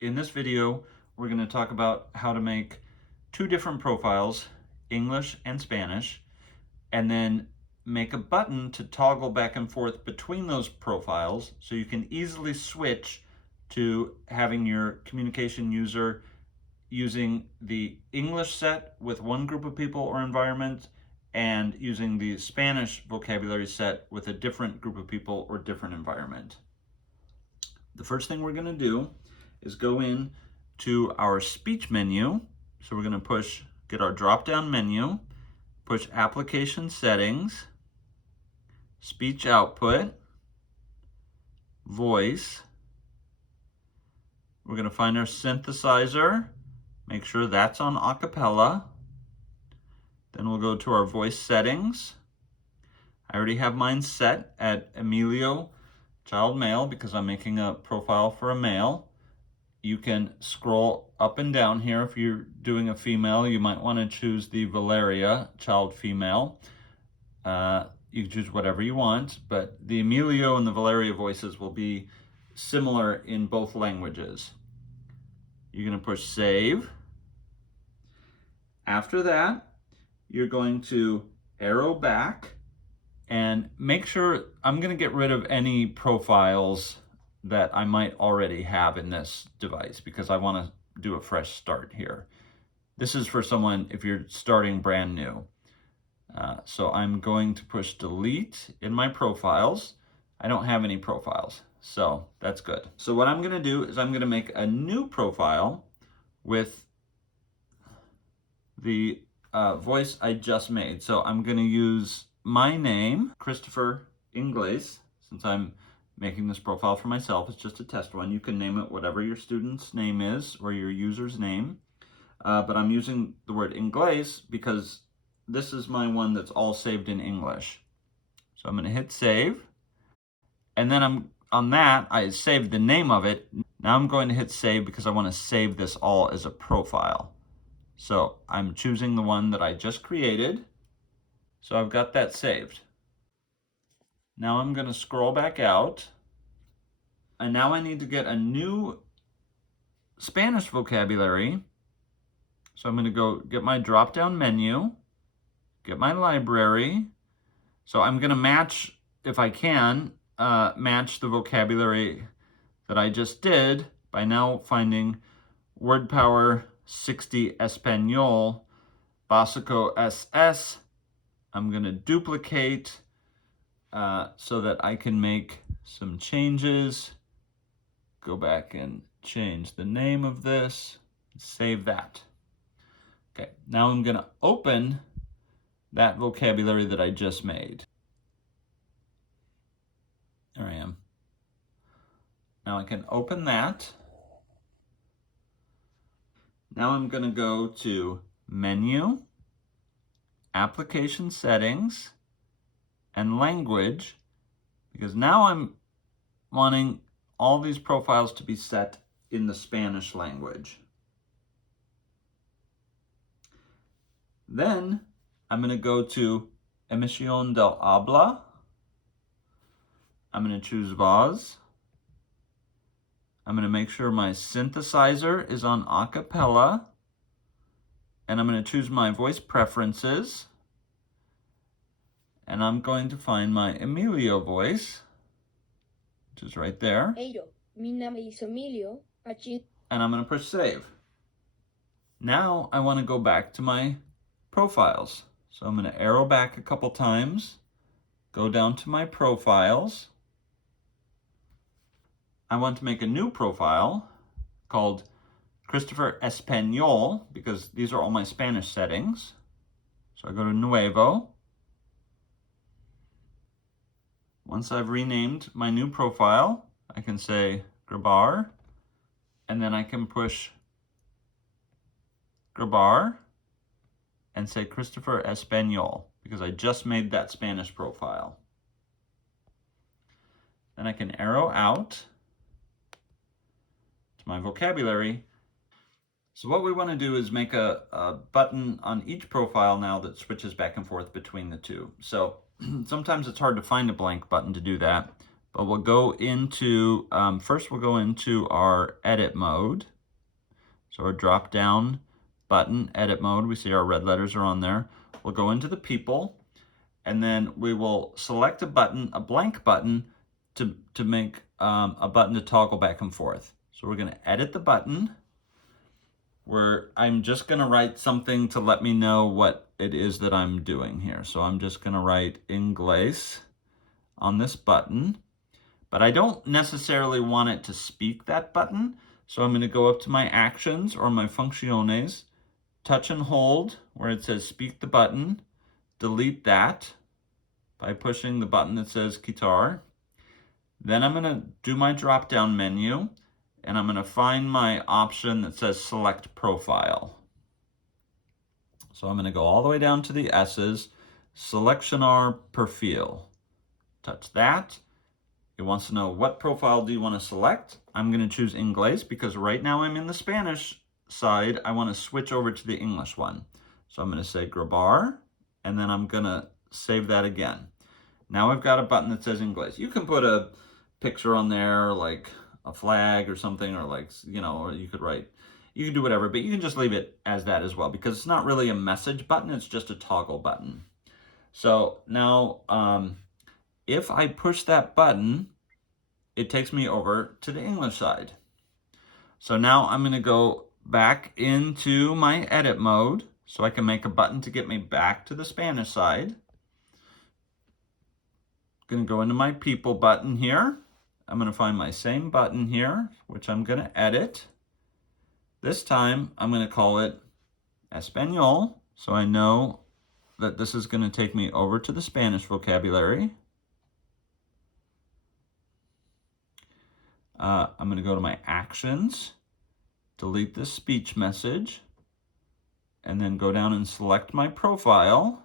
In this video, we're going to talk about how to make two different profiles, English and Spanish, and then make a button to toggle back and forth between those profiles so you can easily switch to having your communication user using the English set with one group of people or environment and using the Spanish vocabulary set with a different group of people or different environment. The first thing we're going to do is go in to our speech menu. So we're going to get our drop-down menu, push application settings, speech output, voice. We're going to find our synthesizer, make sure that's on acapella. Then we'll go to our voice settings. I already have mine set at Emilio, child male, because I'm making a profile for a male. You can scroll up and down here. If you're doing a female, you might want to choose the Valeria, child female. You can choose whatever you want, but the Emilio and the Valeria voices will be similar in both languages. You're going to push save. After that, you're going to arrow back and make sure I'm going to get rid of any profiles that I might already have in this device because I want to do a fresh start here. This is for someone if you're starting brand new. So I'm going to push delete in my profiles. I don't have any profiles, so that's good. So what I'm going to do is I'm going to make a new profile with the voice I just made. So I'm going to use my name, Christopher Ingles, since I'm making this profile for myself. It's just a test one. You can name it whatever your student's name is or your user's name. But I'm using the word Ingles because this is my one that's all saved in English. So I'm going to hit save. And then on that, I saved the name of it. Now I'm going to hit save because I want to save this all as a profile. So I'm choosing the one that I just created. So I've got that saved. Now I'm going to scroll back out. And now I need to get a new Spanish vocabulary. So I'm going to go get my drop-down menu, get my library. So I'm going to match, if I can, match the vocabulary that I just did by now finding word power 60 Espanol, Básico SS. I'm going to duplicate so that I can make some changes. Go back and change the name of this, save that. Okay, now I'm going to open that vocabulary that I just made. There I am. Now I can open that. Now I'm going to go to Menu, Application Settings, and Language, because now I'm wanting all these profiles to be set in the Spanish language. Then I'm going to go to Emisión del Habla. I'm going to choose Voz. I'm going to make sure my synthesizer is on acapella. And I'm going to choose my voice preferences. And I'm going to find my Emilio voice, which is right there. Mi name is Emilio. And I'm going to push save. Now I want to go back to my profiles. So I'm going to arrow back a couple times, go down to my profiles. I want to make a new profile called Christopher Espanol because these are all my Spanish settings. So I go to Nuevo. Once I've renamed my new profile, I can say Grabar, and then I can push Grabar and say Christopher Espanol because I just made that Spanish profile. Then I can arrow out to my vocabulary. So what we want to do is make a button on each profile now that switches back and forth between the two. So sometimes it's hard to find a blank button to do that, But we'll go into, first we'll go into our edit mode. So our drop down button, edit mode, we see our red letters are on there. We'll go into the people, and then we will select a button, a blank button, to make a button to toggle back and forth. So we're gonna edit the button, where I'm just gonna write something to let me know what it is that I'm doing here. So I'm just gonna write Inglés on this button, but I don't necessarily want it to speak that button. So I'm gonna go up to my actions or my funciones, touch and hold where it says speak the button, delete that by pushing the button that says guitar. Then I'm gonna do my drop-down menu, and I'm gonna find my option that says select profile. So I'm gonna go all the way down to the S's, seleccionar perfil. Touch that. It wants to know what profile do you want to select. I'm gonna choose Inglés because right now I'm in the Spanish side. I wanna switch over to the English one. So I'm gonna say grabar, and then I'm gonna save that again. Now I've got a button that says Inglés. You can put a picture on there, like a flag or something, or like, you know, or you could write, you can do whatever, but you can just leave it as that as well, because it's not really a message button, it's just a toggle button. So now, if I push that button, it takes me over to the English side. So now I'm gonna go back into my edit mode so I can make a button to get me back to the Spanish side. Gonna go into my people button here. I'm gonna find my same button here, which I'm gonna edit. This time I'm gonna call it Español, so I know that this is gonna take me over to the Spanish vocabulary. I'm gonna go to my actions, delete this speech message, and then go down and select my profile,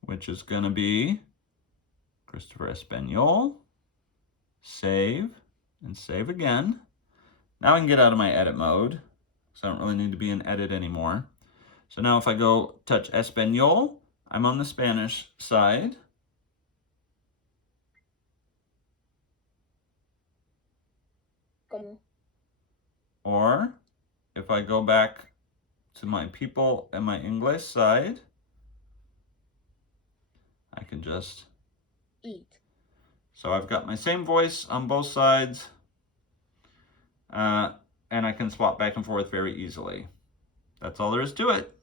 which is gonna be Christopher Español. Save, and save again. Now I can get out of my edit mode, so I don't really need to be in edit anymore. So now if I go touch Español, I'm on the Spanish side. Como. Or if I go back to my people and my English side, I can just Eat. So I've got my same voice on both sides, and I can swap back and forth very easily. That's all there is to it.